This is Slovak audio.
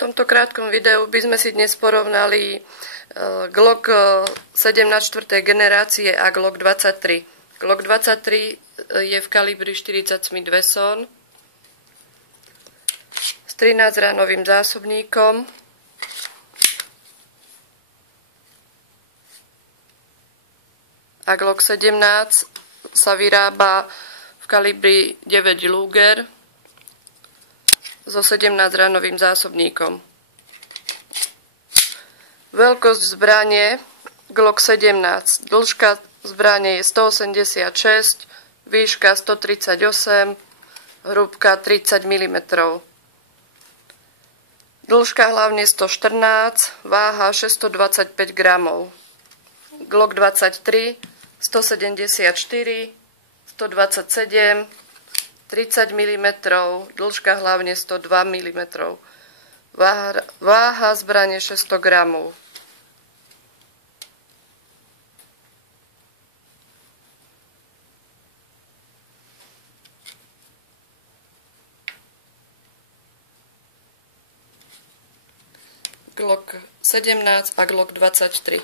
V tomto krátkom videu by sme si dnes porovnali Glock 17 4. generácie a Glock 23. Glock 23 je v kalibri 40 mm Wesson s 13-ránovým zásobníkom. A Glock 17 sa vyrába v kalibri 9 Luger so 17-ránovým zásobníkom. Veľkosť zbrane Glock 17. Dĺžka zbrane je 186, výška 138, hrúbka 30 mm. Dĺžka hlavne 114, váha 625 gramov. Glock 23 174, 127, 30 mm, dĺžka hlavne 102 mm. Váha zbrane 600 gramov. Glock 17 a Glock 23.